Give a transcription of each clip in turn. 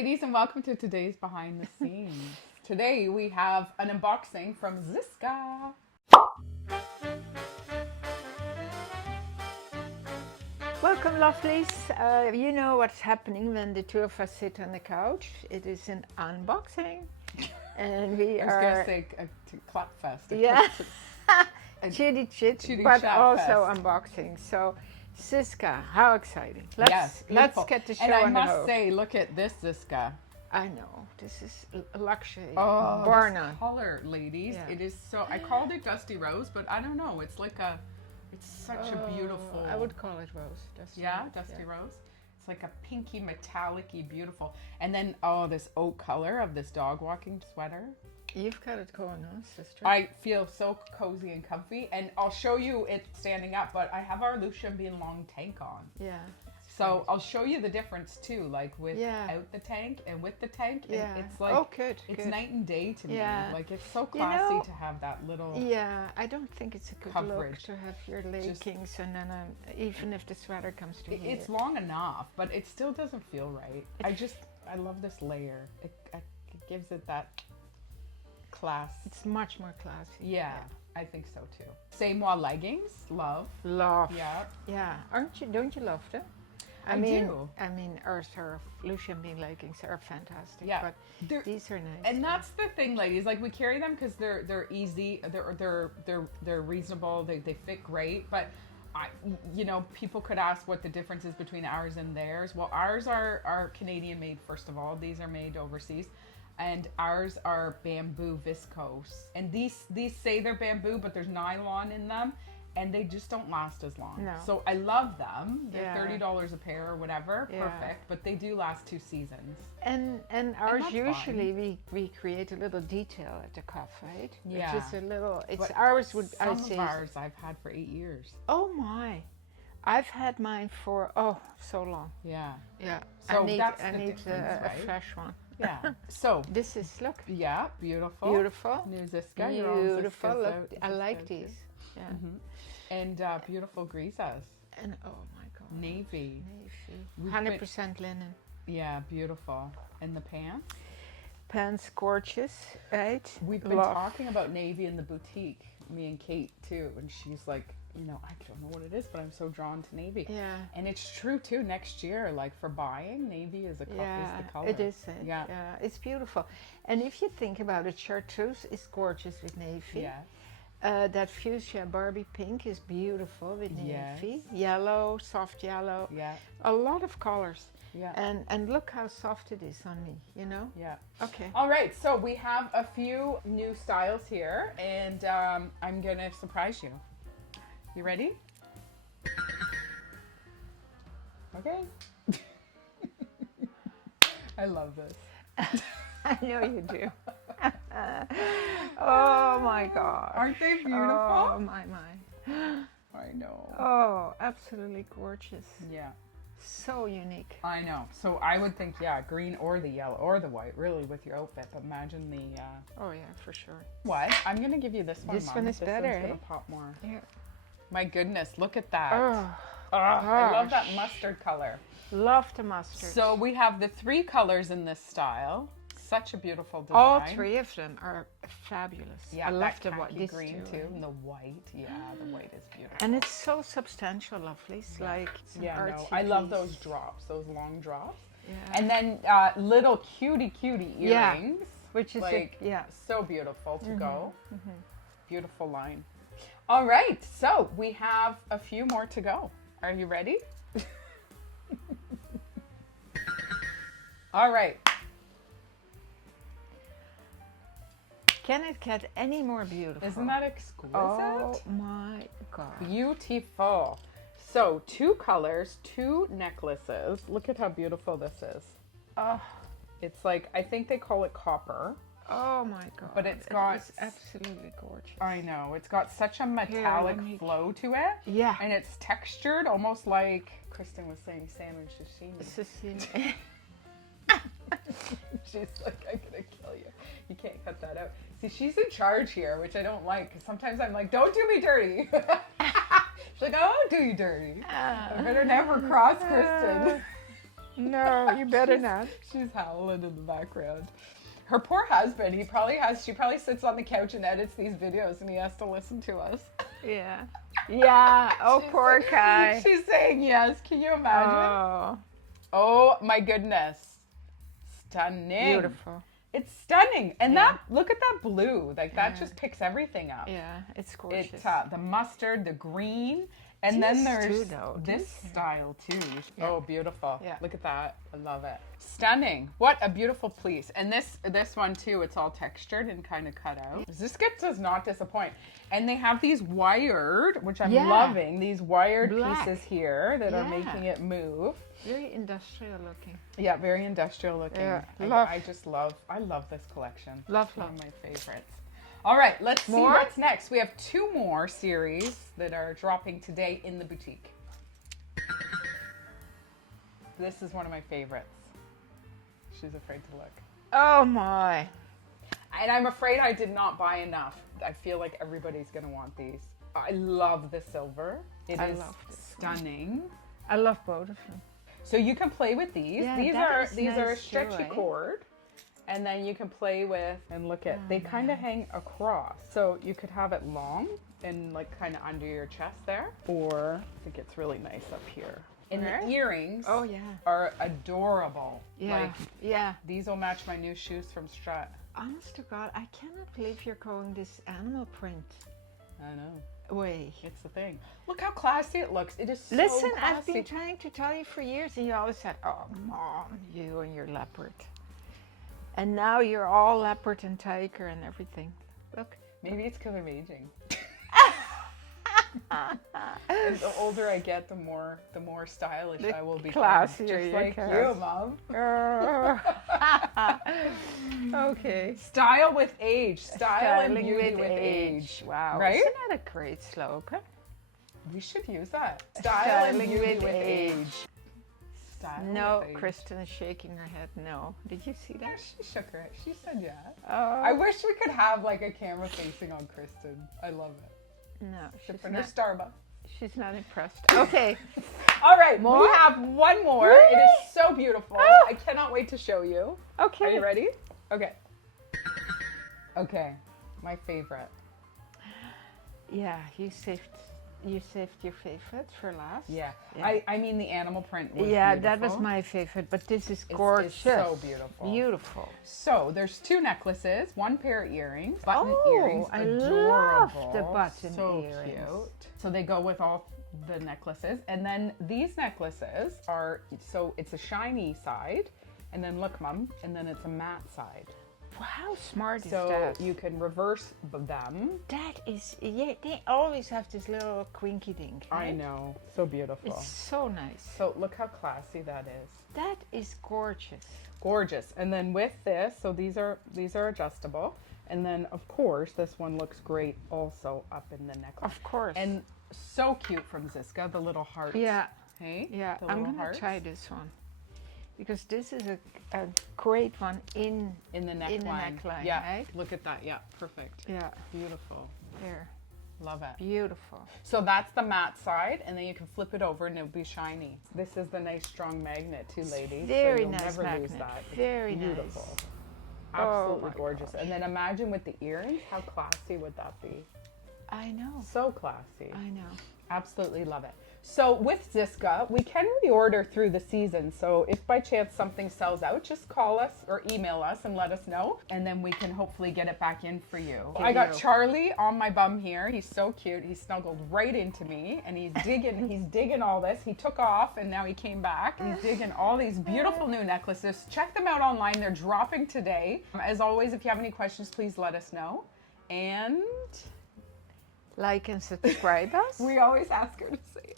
ladies, and welcome to today's Behind the Scenes. Today we have an unboxing from Zsiska. Welcome, lovelies. You know what's happening when the two of us sit on the couch. It is an unboxing. And we I was are... going to say a clap fest. Yeah. Chitty chit, but also fest. Unboxing. So, Zsiska, how exciting. Yes, let's get the show and I on the must road. say, look at this Zsiska. I know, this is luxury. Oh, Born this on. color, ladies. Yeah. It is so, I called it Dusty Rose, but I don't know. It's like a, it's such a beautiful. I would call it rose. Dusty Rose. It's like a pinky, metallic-y, beautiful. And then, oh, this oak color of this dog walking sweater. You've got it going on, sister. I feel so cozy and comfy. And I'll show you it standing up, but I have our Lousje Bean long tank on. Yeah. So I'll show you the difference too, like without the tank and with the tank. And it's like, it's night and day to me. Like it's so classy to have that little I don't think it's a good look to have your leggings and then even if the sweater comes to here. It's long enough, but it still doesn't feel right. I love this layer. It gives it that class. It's much more classy. Yeah, I think so too. Same-wa leggings, love. Yeah. Don't you love them? I mean, our Lousje Bean leggings are fantastic. Yeah, but these are nice. And that's the thing, ladies. Like we carry them because they're easy. They're reasonable. They fit great. But people could ask what the difference is between ours and theirs. Well, ours are Canadian made. First of all, these are made overseas, and ours are bamboo viscose. And these say they're bamboo, but there's nylon in them. And they just don't last as long. No. So I love them. They're $30 a pair or whatever. Yeah. Perfect. But they do last 2 seasons. And ours usually we create a little detail at the cuff, right? Yeah. Which is a little. It's but ours would. Some of ours I've had for 8 years. Oh my! I've had mine for so long. Yeah. Yeah. So I need a fresh one. Yeah. So this is look. Yeah. Beautiful. Beautiful. New Zsiska. Beautiful. Look, I like these. Yeah. Mm-hmm. And beautiful grisas. And oh my God. Navy. 100% linen. Yeah, beautiful. And the pants? Pants, gorgeous, right? We've been talking about navy in the boutique, me and Kate too. And she's like, I don't know what it is, but I'm so drawn to navy. Yeah. And it's true too. Next year, like for buying, navy is the color. It is. Yeah. It's beautiful. And if you think about it, chartreuse is gorgeous with navy. Yeah. That fuchsia Barbie pink is beautiful with navy. Yellow, soft yellow. Yeah. A lot of colors. Yeah. And look how soft it is on me, Yeah. Okay. All right. So we have a few new styles here, and I'm going to surprise you. You ready? Okay. I love this. I know you do. Oh my God. Aren't they beautiful? Oh my. I know. Oh, absolutely gorgeous. Yeah. So unique. I know. So I would think, green or the yellow or the white, really, with your outfit. But imagine the... Oh yeah, for sure. What? I'm going to give you this one, This Mom. one is better, This one's going to pop more. Yeah. My goodness, look at that. Oh, I love that mustard color. Love the mustard. So we have the 3 colors in this style. Such a beautiful design. All 3 of them are fabulous. Yeah, I love the white. This green too, and the white. Yeah, the white is beautiful. And it's so substantial, lovely. It's like I love those drops, those long drops. Yeah. And then little cutie earrings, which is like so beautiful to go. Mm-hmm. Beautiful line. All right, so we have a few more to go. Are you ready? All right. Can it get any more beautiful? Isn't that exquisite? Oh my God. Beautiful. So 2 colors, 2 necklaces. Look at how beautiful this is. Oh. It's like, I think they call it copper. Oh my God. But it's got... It's absolutely gorgeous. I know. It's got such a metallic flow to it. Yeah. And it's textured almost like Kristen was saying, sandwich sashimi. She's like, I'm going to kill you. You can't cut that out. See, she's in charge here, which I don't like, because sometimes I'm like, don't do me dirty. She's like, I won't do you dirty. I better never cross Kristen. No, you better not. She's howling in the background. Her poor husband, she probably sits on the couch and edits these videos and he has to listen to us. Yeah. Yeah. Oh, poor guy. She's saying yes. Can you imagine? Oh, Oh my goodness. Stunning. beautiful. It's stunning. And Yeah. look at that blue. Like that Yeah. just picks everything up. Yeah, it's gorgeous. It's the mustard, the green, and then These there's too, though. this These- style too. Yeah. Oh, beautiful. Yeah. Look at that. I love it. Stunning. What a beautiful piece. And this one too, it's all textured and kind of cut out. Zsiska does not disappoint. And they have these wired, which I'm Yeah. loving, these wired Black. pieces here that are Yeah. making it move. Very industrial looking. Yeah, very industrial looking. Yeah, I love this collection. Lovely. One of my favorites. All right, let's see More? what's next. We have 2 more series that are dropping today in the boutique. This is one of my favorites. She's afraid to look. Oh my. And I'm afraid I did not buy enough. I feel like everybody's going to want these. I love the silver. It I is love this one. stunning. I love both of them. So you can play with these. Yeah, these that are is these are a nice stretchy too, eh? cord. And then you can play with and look at they kind of hang across. So you could have it long and like kind of under your chest there, or I think it's really nice up here. And Where? the earrings Oh yeah. are adorable. Yeah. Like Yeah. these will match my new shoes from Strut. Honest to God, I cannot believe you're going this animal print I know. way. It's the thing. Look how classy it looks. It is so Listen, classy. I've been trying to tell you for years, and you always said, "Oh, Mom, you and your leopard." And now you're all leopard and tiger and everything. Look. Maybe it's because I'm aging. And the older I get, the more stylish The I will be. classier Just you like get. you, Mom. Okay. Style with age. Style and Styling beauty with age. Wow. Right? Isn't that a great slogan? We should use that. Style and Styling beauty with with age. age. Style No, with age. Kristen is shaking her head. No. Did you see Yeah, that? she shook her head. She said yeah. Oh. I wish we could have like a camera facing on Kristen. I love it. No, Except for her Starbucks. she's not impressed. Okay. All right, More? we have one more. It is so beautiful. Oh. I cannot wait to show you. Okay. Are you ready? Okay. Okay, my favorite. Yeah, you saved your favorite for last. Yeah. Yeah. I mean the animal print was Yeah, beautiful. that was my favorite, but this is It's- gorgeous. It's so beautiful. Beautiful. So there's 2 necklaces, 1 pair of earrings, button Oh, earrings, I adorable. love the button so earrings. cute. So they go with all the necklaces, and then these necklaces are it's a shiny side, and then look, Mum, and then it's a matte side. Wow, how smart is So that? you can reverse them. That is, yeah, they always have this little quinky dink. I right? know, so beautiful. It's so nice. So look how classy that is. That is gorgeous. Gorgeous. And then with this, so these are adjustable. And then of course this one looks great also up in the necklace. Of course. And so cute from Zsiska, the little hearts. Yeah, Hey? yeah. The I'm little gonna hearts try this one because this is a great one in in the neckline. in the neckline, Yeah. right? Look at that. Yeah. Perfect. yeah. Beautiful. There, Love it. beautiful. So that's the matte side, and then you can flip it over and it'll be shiny. This is the nice strong magnet too, ladies. Very so you'll nice never magnet. lose that. It's Very beautiful. nice. Absolutely my gorgeous. gosh. And then imagine with the earrings, how classy would that be? I know. So classy. I know. Absolutely love it. So with Zsiska, we can reorder through the season. So if by chance something sells out, just call us or email us and let us know. And then we can hopefully get it back in for you. I got Charlie on my bum here. He's so cute. He snuggled right into me and he's digging all this. He took off and now he came back. He's digging all these beautiful new necklaces. Check them out online. They're dropping today. As always, if you have any questions, please let us know. And Like and subscribe us. we always ask her to say it.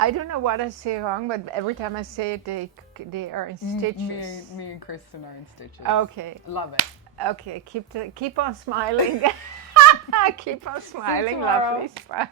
I don't know what I say wrong, but every time I say it, they are in stitches. Me and Kristen are in stitches. Okay. Love it. Okay. Keep on smiling. Keep on smiling, tomorrow. lovelies. Bye.